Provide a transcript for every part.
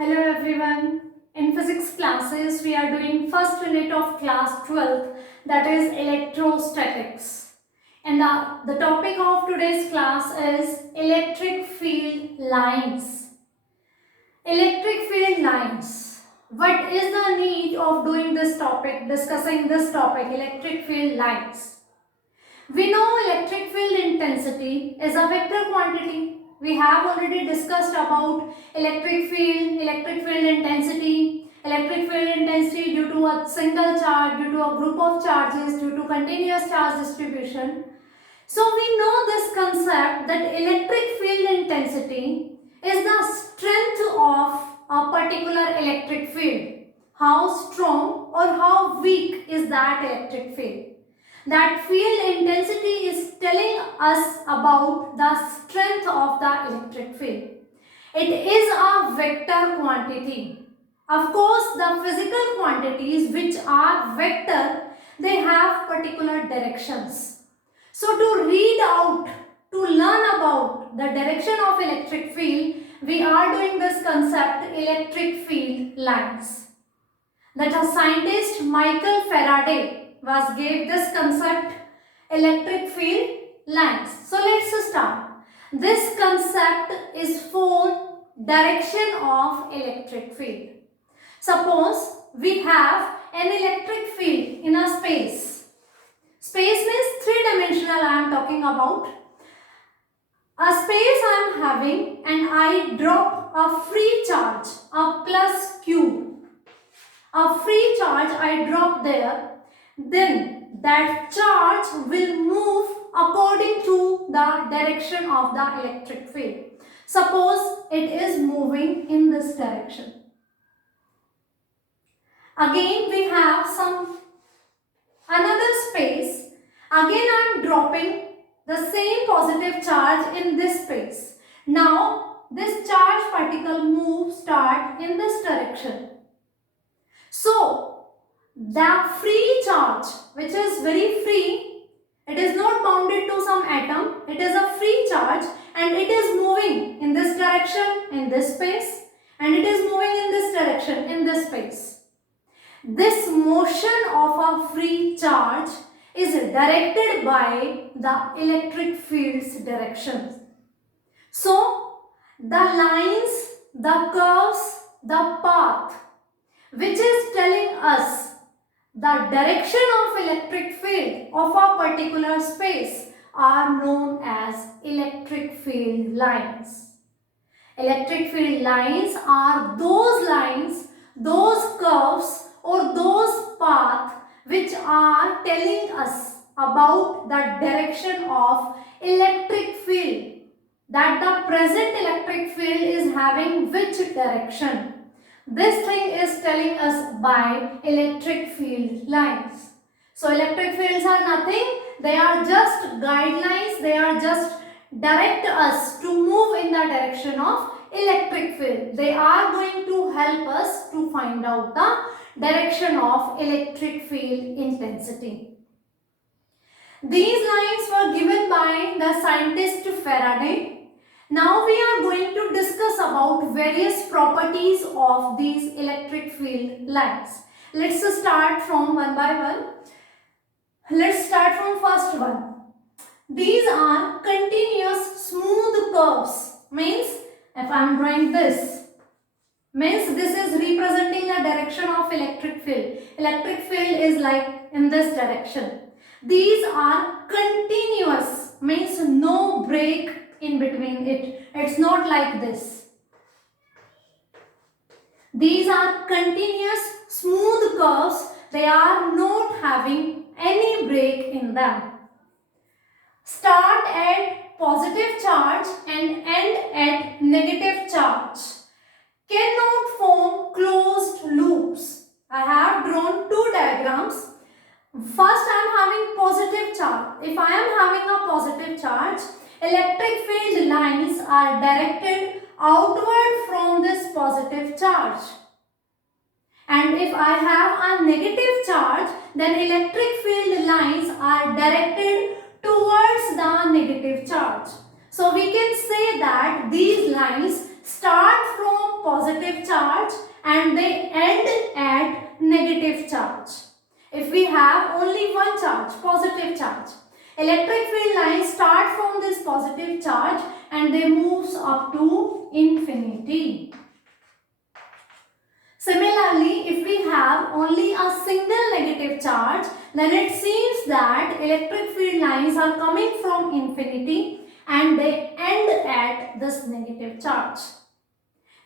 Hello everyone. In physics classes, we are doing first unit of class 12, that is electrostatics. And the topic of today's class is electric field lines. Electric field lines. What is the need of doing this topic, discussing this topic, electric field lines? We know electric field intensity is a vector quantity. We have already discussed about electric field intensity due to a single charge, due to a group of charges, due to continuous charge distribution. So we know this concept that electric field intensity is the strength of a particular electric field. How strong or how weak is that electric field? That field intensity is telling us about the strength of the electric field. It is a vector quantity. Of course, the physical quantities which are vector, they have particular directions. So to read out, to learn about the direction of electric field, we are doing this concept electric field lines. That a scientist Michael Faraday gave this concept electric field lines. So let's start. This concept is for direction of electric field. Suppose we have an electric field in a space. Space means three-dimensional I am talking about. A space I am having and I drop a free charge, a plus q. A free charge I drop there. Then that charge will move according to the direction of the electric field. Suppose it is moving in this direction. Again we have another space. Again I am dropping the same positive charge in this space. Now this charge particle start in this direction. So the free charge, which is very free, it is not bounded to some atom, it is a free charge and it is moving in this direction in this space and it is moving in this direction in this space. This motion of a free charge is directed by the electric field's directions. So the lines, the curves, the path which is telling us the direction of electric field of a particular space are known as electric field lines. Electric field lines are those lines, those curves or those paths which are telling us about the direction of electric field, that the present electric field is having which direction. This thing is telling us by electric field lines. So electric fields are nothing, they are just guidelines, they are just direct us to move in the direction of electric field. They are going to help us to find out the direction of electric field intensity. These lines were given by the scientist Faraday. Now we are going to discuss about various properties of these electric field lines. Let's start from one by one. Let's start from first one. These are continuous smooth curves. Means if I am drawing this, means this is representing the direction of electric field. Electric field is like in this direction. These are continuous, means no break in between it. It's not like this. These are continuous smooth curves. They are not having any break in them. Start at positive charge and end at negative charge. Cannot form closed loops. I have drawn two diagrams. First I am having positive charge. If I am having a positive charge, electric field lines are directed outward from this positive charge. And if I have a negative charge, then electric field lines are directed towards the negative charge. So we can say that these lines start from positive charge and they end at negative charge. If we have only one charge, positive charge, electric field lines start from this positive charge and they moves up to infinity. Similarly, if we have only a single negative charge, then it seems that electric field lines are coming from infinity and they end at this negative charge.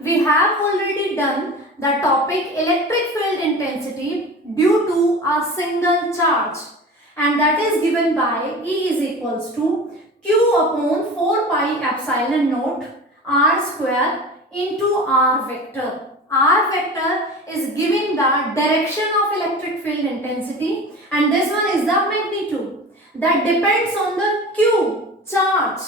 We have already done the topic electric field intensity due to a single charge, and that is given by E is equals to Q upon 4 pi epsilon naught R square into R vector. R vector is giving the direction of electric field intensity, and this one is the magnitude that depends on the Q charge,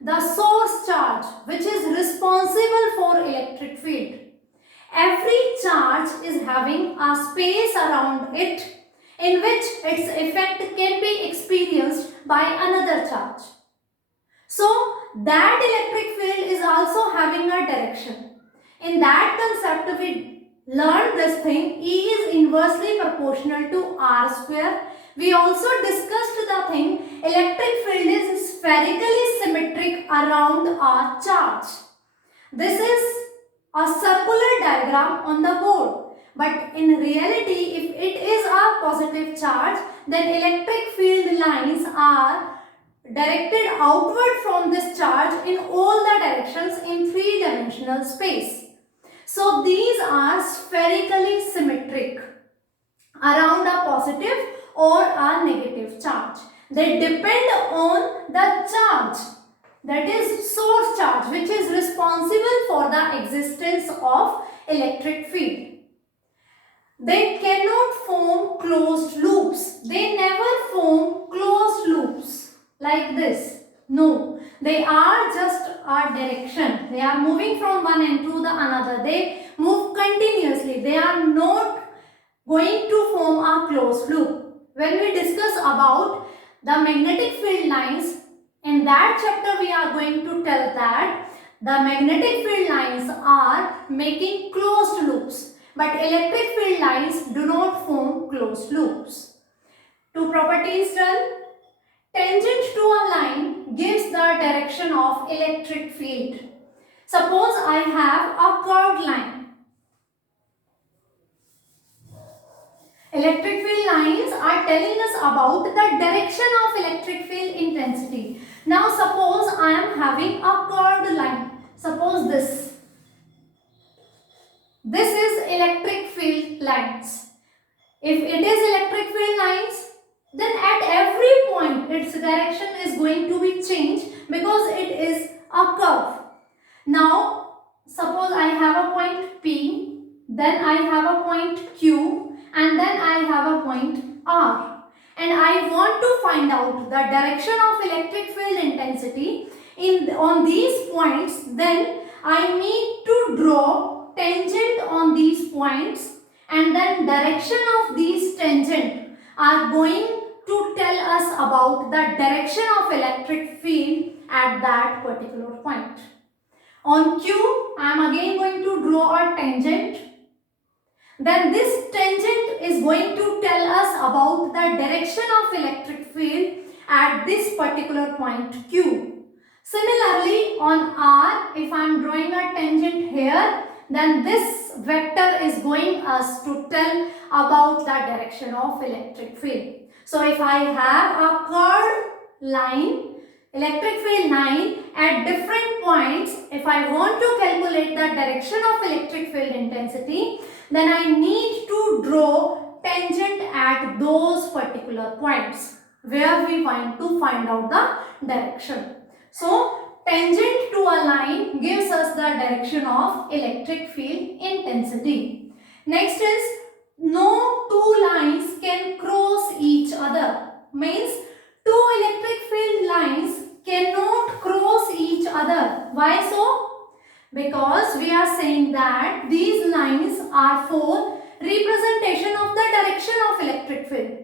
the source charge which is responsible for electric field. Every charge is having a space around it in which its effect can be experienced by another charge. So that electric field is also having a direction. In that concept, we learned this thing, E is inversely proportional to R square. We also discussed the thing, electric field is spherically symmetric around a charge. This is a circular diagram on the board. But in reality, if it is a positive charge, then electric field lines are directed outward from this charge in all the directions in three-dimensional space. So these are spherically symmetric around a positive or a negative charge. They depend on the charge, that is source charge, which is responsible for the existence of electric field. They cannot form closed loops. They never form closed loops like this. No, they are just a direction. They are moving from one end to the another. They move continuously. They are not going to form a closed loop. When we discuss about the magnetic field lines, in that chapter we are going to tell that the magnetic field lines are making closed loops, but electric field lines do not form closed loops. Two properties done. Tangent to a line gives the direction of electric field. Suppose I have a curved line. Electric field lines are telling us about the direction of electric field intensity. Now suppose I am having a curved line. Suppose this. This is electric field lines. If it is electric field lines, then at every point its direction is going to be changed because it is a curve. Now suppose I have a point P, then I have a point Q, and then I have a point R, and I want to find out the direction of electric field intensity on these points. Then I need to draw tangent on these points, and then direction of these tangent are going to tell us about the direction of electric field at that particular point. On Q, I am again going to draw a tangent. Then this tangent is going to tell us about the direction of electric field at this particular point Q. Similarly, on R, if I am drawing a tangent here, then this vector is going us to tell about the direction of electric field. So if I have a curved line, electric field line at different points, if I want to calculate the direction of electric field intensity, then I need to draw tangent at those particular points where we want to find out the direction. So tangent to a line gives us the direction of electric field intensity. Next is, no two lines can cross each other. Means two electric field lines cannot cross each other. Why so? Because we are saying that these lines are for representation of the direction of electric field.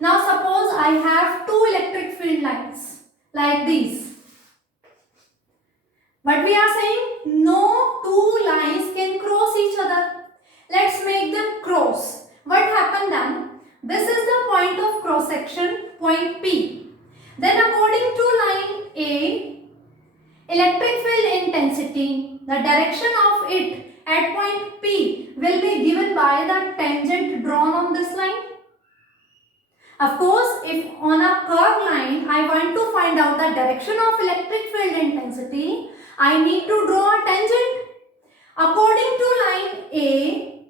Now suppose I have two electric field lines like these. But we are saying no electric field intensity, the direction of it at point P will be given by the tangent drawn on this line. Of course, if on a curved line I want to find out the direction of electric field intensity, I need to draw a tangent. According to line A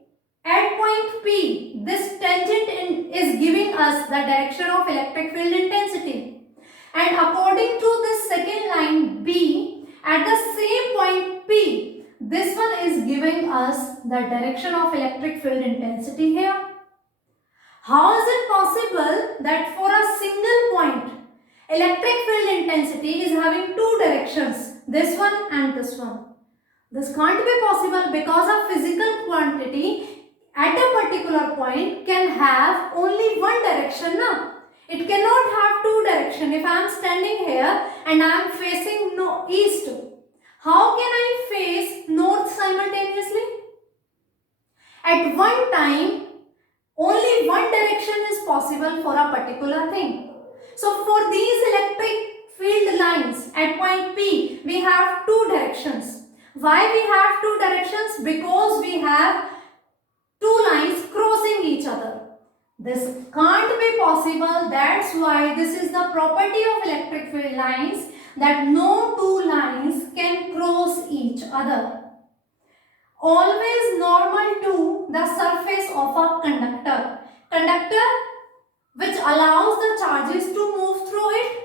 at point P, this tangent is giving us the direction of electric field intensity. And according to this second line B at the same point P, this one is giving us the direction of electric field intensity here. How is it possible that for a single point, electric field intensity is having two directions, this one and this one? This can't be possible because a physical quantity at a particular point can have only one direction. No? It cannot have two directions. If I am standing here and I am facing east, how can I face north simultaneously? At one time, only one direction is possible for a particular thing. So for these electric field lines at point P, we have two directions. Why we have two directions? Because we have two lines crossing each other. This can't be possible. That's why this is the property of electric field lines, that no two lines can cross each other. Always normal to the surface of a conductor. Conductor which allows the charges to move through it.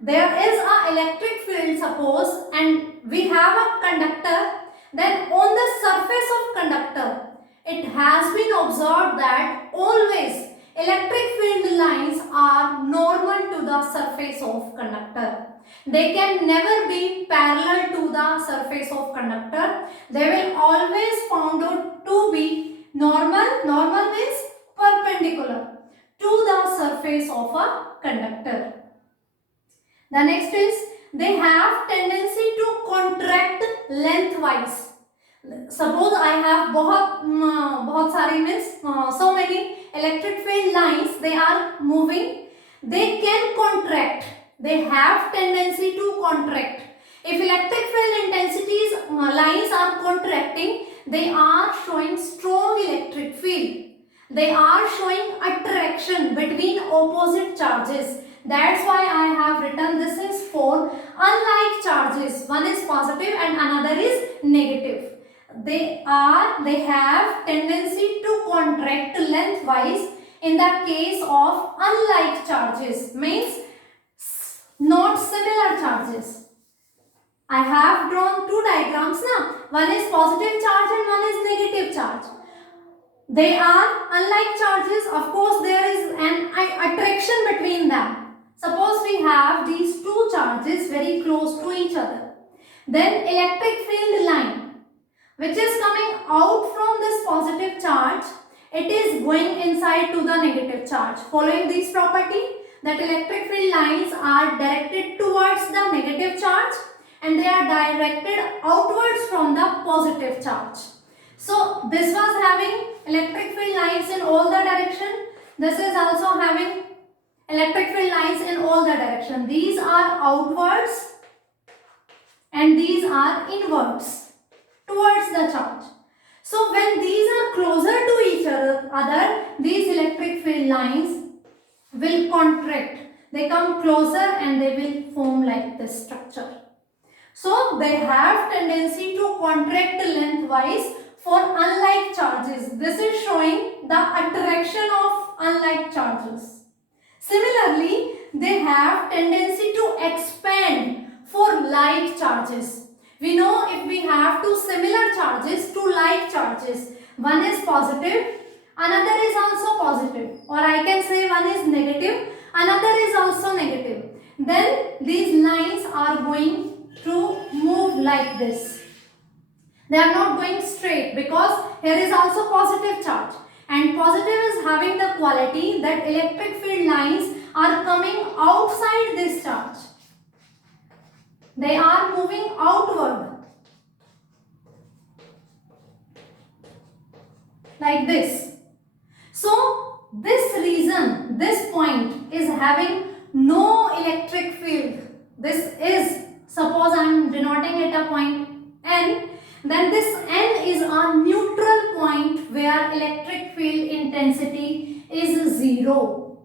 There is an electric field, suppose, and we have a conductor. Then on the surface of conductor, it has been observed that always electric field lines are normal to the surface of conductor. They can never be parallel to the surface of conductor. They will always found out to be normal. Normal means perpendicular to the surface of a conductor. The next is they have tendency to contract lengthwise. Suppose I have बहुत सारी means so many electric field lines, they are moving. They can contract. They have tendency to contract. If electric field intensities lines are contracting, they are showing strong electric field. They are showing attraction between opposite charges. That's why I have written this is for unlike charges. One is positive and another is negative. They have tendency to contract lengthwise in the case of unlike charges, means not similar charges. I have drawn two diagrams now. One is positive charge and one is negative charge. They are unlike charges. Of course, there is an attraction between them. Suppose we have these two charges very close to each other. Then electric field line, which is coming out from this positive charge, it is going inside to the negative charge. Following this property, that electric field lines are directed towards the negative charge and they are directed outwards from the positive charge. So this was having electric field lines in all the direction. This is also having electric field lines in all the direction. These are outwards and these are inwards towards the charge. So when these are closer to each other, these electric field lines will contract. They come closer and they will form like this structure. So they have tendency to contract lengthwise for unlike charges. This is showing the attraction of unlike charges. Similarly, they have tendency to expand for like charges. We know if we have two similar charges, two like charges, one is positive, another is also positive, or I can say one is negative, another is also negative. Then these lines are going to move like this. They are not going straight because here is also positive charge, and positive is having the quality that electric field lines are coming outside this charge. They are moving outward like this. So this region, this point is having no electric field. This is, suppose suppose I am denoting at a point N, then this N is a neutral point where electric field intensity is 0.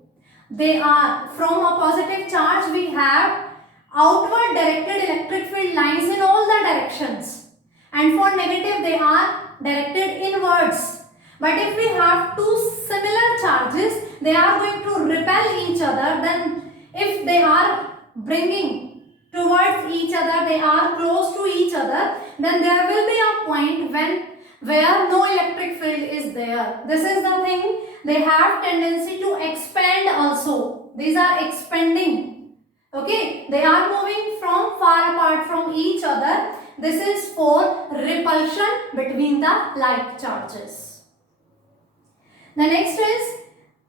They are, from a positive charge we have outward directed electric field lines in all the directions, and for negative they are directed inwards. But if we have two similar charges, they are going to repel each other. Then if they are bringing towards each other, they are close to each other, then there will be a point where no electric field is there. This is the thing. They have tendency to expand also. These are expanding. Okay, they are moving from far apart from each other. This is for repulsion between the like charges. The next is,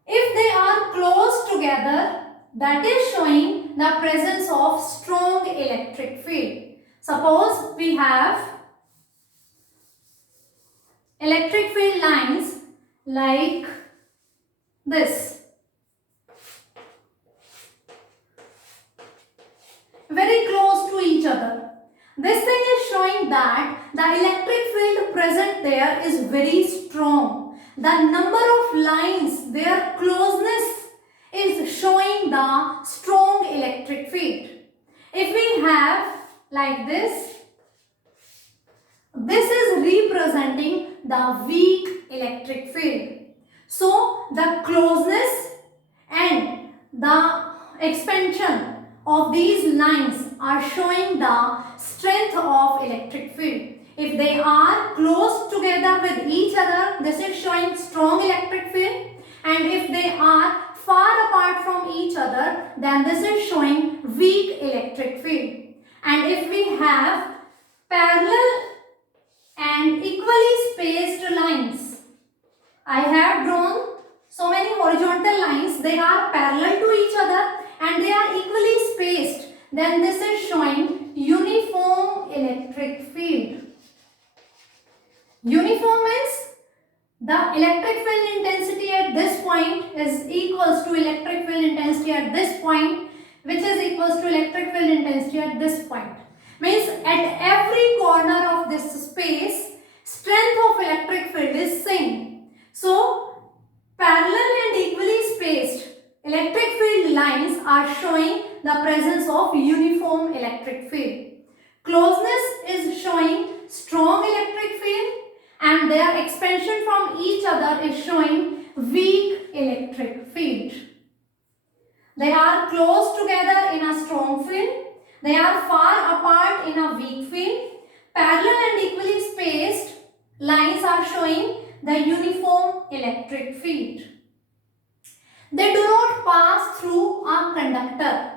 if they are close together, that is showing the presence of strong electric field. Suppose we have electric field lines like this, very close to each other. This thing is showing that the electric field present there is very strong. The number of lines, their closeness is showing the strong electric field. If we have like this, this is representing the weak electric field. So the closeness and the expansion of these lines are showing the strength of electric field. If they are close together with each other, this is showing strong electric field. And if they are far apart from each other, then this is showing weak electric field. And if we have parallel and equally spaced lines, I have drawn so many horizontal lines, they are parallel to each other and they are equally spaced, then this is showing uniform electric field. Uniform means the electric field intensity at this point is equals to electric field intensity at this point, which is equals to electric field intensity at this point. Means at every corner of this space, strength of electric field is same. So parallel and equally spaced electric field lines are showing the presence of uniform electric field. Closeness is showing strong electric field and their expansion from each other is showing weak electric field. They are close together in a strong field. They are far apart in a weak field. Parallel and equally spaced lines are showing the uniform electric field. They do not pass through a conductor.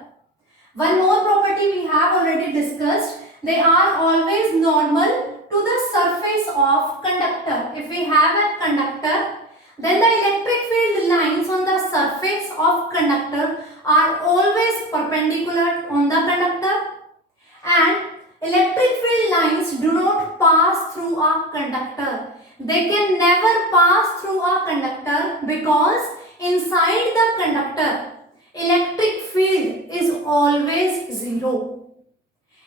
One more property we have already discussed. They are always normal to the surface of conductor. If we have a conductor, then the electric field lines on the surface of conductor are always perpendicular on the conductor, and electric field lines do not pass through a conductor. They can never pass through a conductor because inside the conductor electric field is always zero.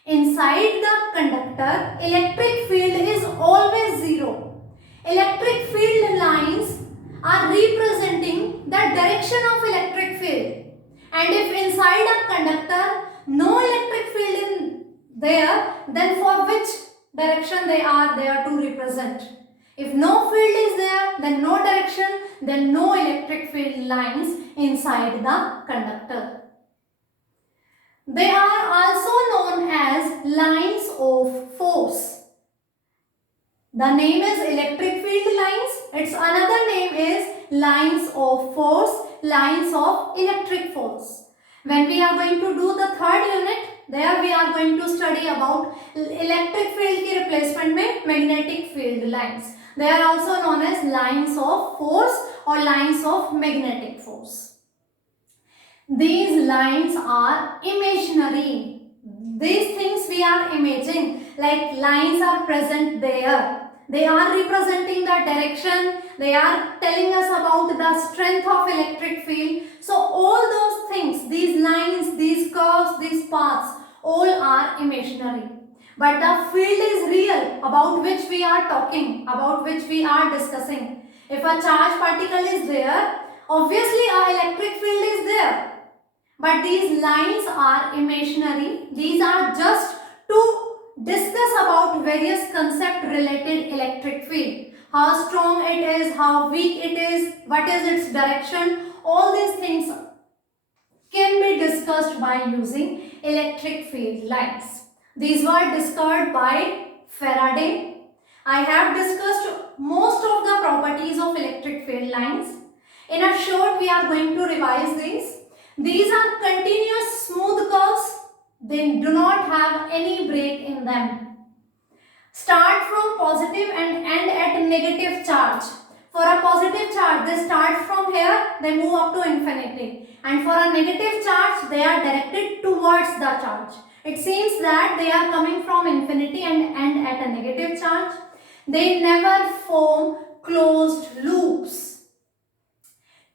Inside the conductor, electric field is always zero. Electric field lines are representing the direction of electric field. And if inside a conductor, no electric field in there, then for which direction they are there to represent? If no field is there, then no direction, then no electric field lines inside the conductor. They are also known as lines of force. The name is electric field lines. Its another name is lines of force, lines of electric force. When we are going to do the third unit, there we are going to study about electric field की replacement में magnetic field lines. They are also known as lines of force or lines of magnetic force. These lines are imaginary. These things we are imaging, like lines are present there. They are representing the direction. They are telling us about the strength of electric field. So all those things, these lines, these curves, these paths, all are are imaginary. But the field is real, about which we are talking, about which we are discussing. If a charged particle is there, obviously an electric field is there. But these lines are imaginary. These are just to discuss about various concept related electric field. How strong it is, how weak it is, what is its direction. All these things can be discussed by using electric field lines. These were discovered by Faraday. I have discussed most of the properties of electric field lines. In a short, we are going to revise these. These are continuous smooth curves. They do not have any break in them. Start from positive and end at negative charge. For a positive charge, they start from here, they move up to infinity. And for a negative charge, they are directed towards the charge. It seems that they are coming from infinity and end at a negative charge. They never form closed loops.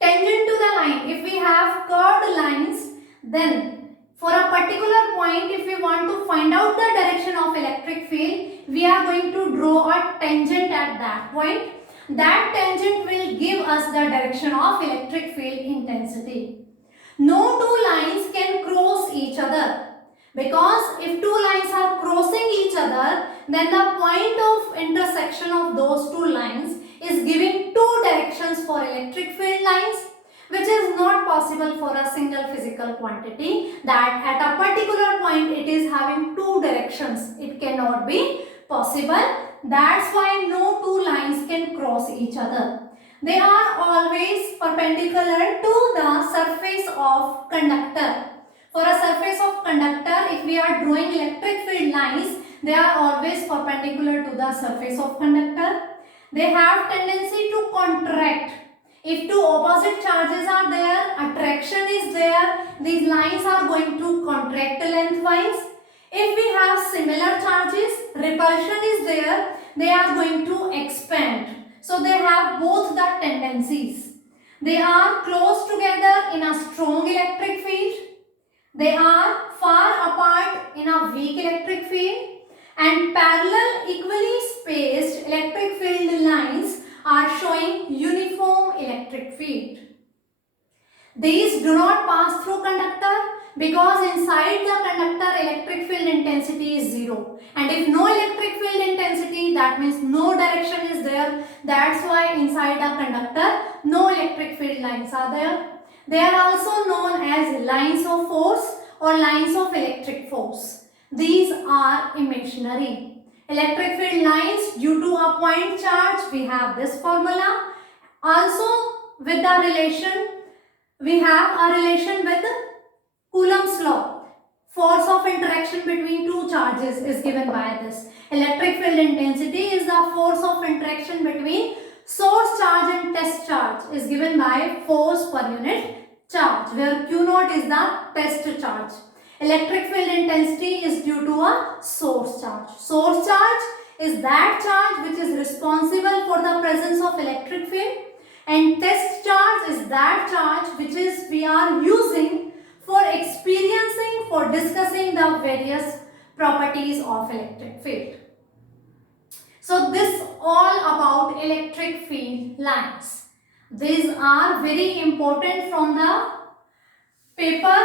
Tangent to the line, if we have curved lines, then for a particular point, if we want to find out the direction of electric field, we are going to draw a tangent at that point. That tangent will give us the direction of electric field intensity. No two lines can cross each other, because if two lines are crossing each other, then the point of intersection of those two lines is giving two directions for electric field lines, which is not possible for a single physical quantity, that at a particular point it is having two directions. It cannot be possible. That's why no two lines can cross each other. They are always perpendicular to the surface of conductor. For a surface of conductor, if we are drawing electric field lines, they are always perpendicular to the surface of conductor. They have tendency to contract. If two opposite charges are there, attraction is there, these lines are going to contract lengthwise. If we have similar charges, repulsion is there, they are going to expand. So they have both the tendencies. They are close together in a strong electric field. They are far apart in a weak electric field. And parallel equally spaced electric field lines are showing uniform electric field. These do not pass through conductor, because inside the conductor electric field intensity is 0. And if no electric field intensity, that means no direction is there. That's why inside a conductor no electric field lines are there. They are also known as lines of force or lines of electric force. These are imaginary. Electric field lines due to a point charge, we have this formula. Also with the relation, we have a relation with Coulomb's law. Force of interaction between two charges is given by this. Electric field intensity is the force of interaction between source charge and test charge is given by force per unit charge, where Q0 is the test charge. Electric field intensity is due to a source charge. Source charge is that charge which is responsible for the presence of electric field, and test charge is that charge which is we are using for experiencing, for discussing the various properties of electric field. So this all about electric field lines. These are very important from the paper,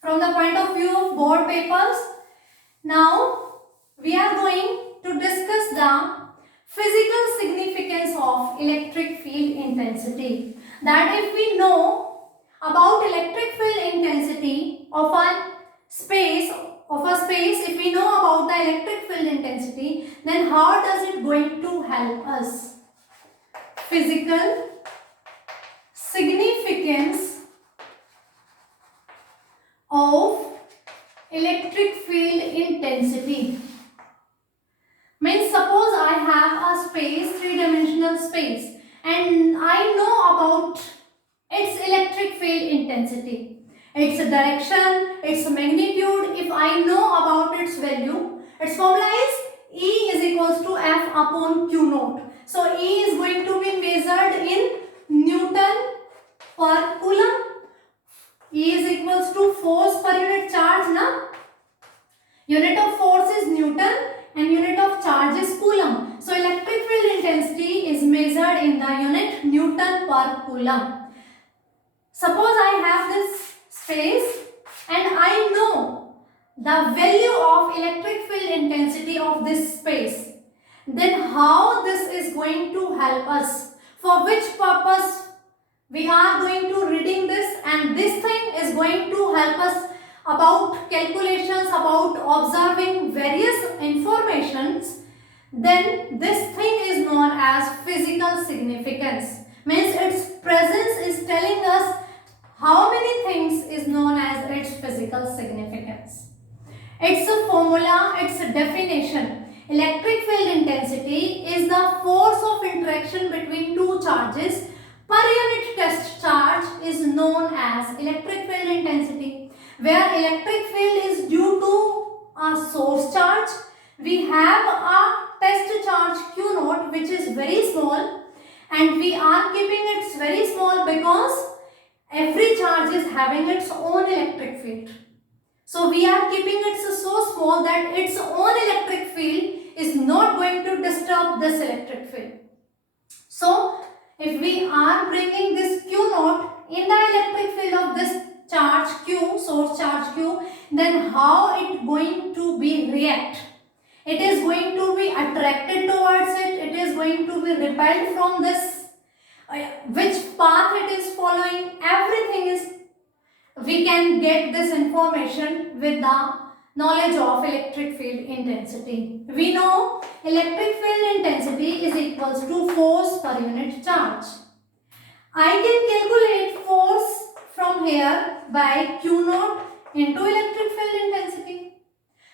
from the point of view of board papers. Now we are going to discuss the physical significance of electric field intensity. That if we know about electric field intensity of a space, if we know about the electric field intensity, then how does it going to help us? Physical significance of electric field intensity. Means suppose I have a space, three-dimensional space, and I know about its electric field intensity, its direction, its magnitude. If I know about its value, its formula is E is equals to F upon Q naught. So E is going to be measured in Newton per Coulomb. E is equals to force per unit charge, na? Unit measured in the unit Newton per Coulomb. Suppose I have this space and I know the value of electric field intensity of this space. Then how this is going to help us? For which purpose we are going to reading this, and this thing is going to help us about calculations, about observing various informations. Then this thing is known as physical significance. Means its presence is telling us how many things is known as its physical significance. It's a formula, it's a definition. Electric field intensity is the force of interaction between two charges per unit test charge is known as electric field intensity. Where electric field is due to a source charge, we have a test charge Q naught which is very small, and we are keeping it very small because every charge is having its own electric field. So we are keeping it so small that its own electric field is not going to disturb this electric field. So if we are bringing this Q naught in the electric field of this charge Q, source charge Q, then how it going to be react? It is going to be attracted towards it, it is going to be repelled from this, which path it is following, everything is, we can get this information with the knowledge of electric field intensity. We know electric field intensity is equals to force per unit charge. I can calculate force from here by Q naught into electric field intensity.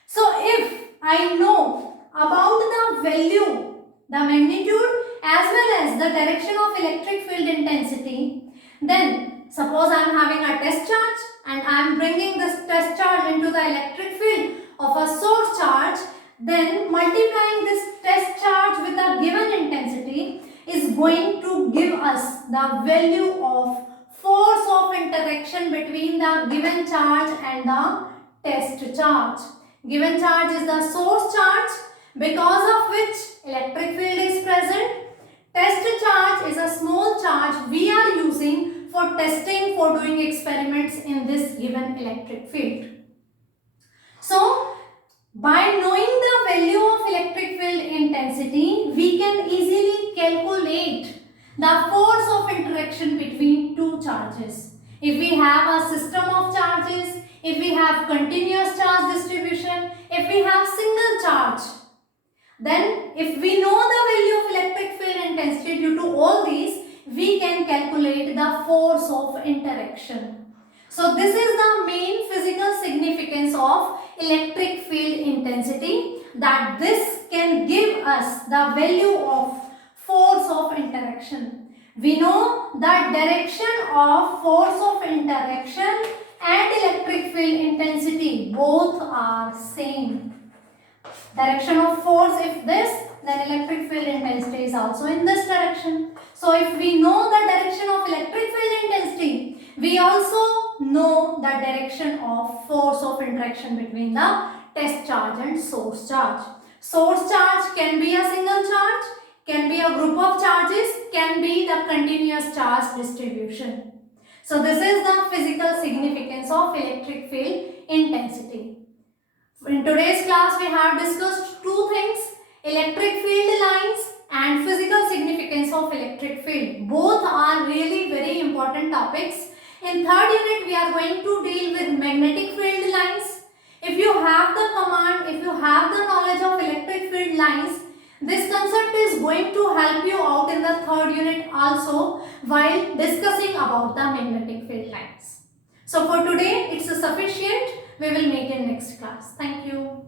So if I know about the value, the magnitude as well as the direction of electric field intensity, then suppose I am having a test charge and I am bringing this test charge into the electric field of a source charge, then multiplying this test charge with the given intensity is going to give us the value of force of interaction between the given charge and the test charge. Given charge is the source charge because of which electric field is present. Test charge is a small charge we are using for testing, for doing experiments in this given electric field. So, by knowing the value of electric field intensity, we can easily calculate the force of interaction between two charges. If we have a system of charges, if we have continuous charge distribution, if we have single charge, then if we know the value of electric field intensity due to all these, we can calculate the force of interaction. So this is the main physical significance of electric field intensity, that this can give us the value of force of interaction. We know that direction of force of interaction and electric field intensity both are same. Direction of force if this, then electric field intensity is also in this direction. So if we know the direction of electric field intensity, we also know the direction of force of interaction between the test charge and source charge. Source charge can be a single charge, can be a group of charges, can be the continuous charge distribution. So this is the physical significance of electric field intensity. In today's class we have discussed two things, electric field lines and physical significance of electric field. Both are really very important topics. In third unit we are going to deal with magnetic field lines. If you have the command, if you have the knowledge of electric field lines, this concept is going to help you out in the third unit also while discussing about the magnetic field lines. So for today it's sufficient. We will meet in next class. Thank you.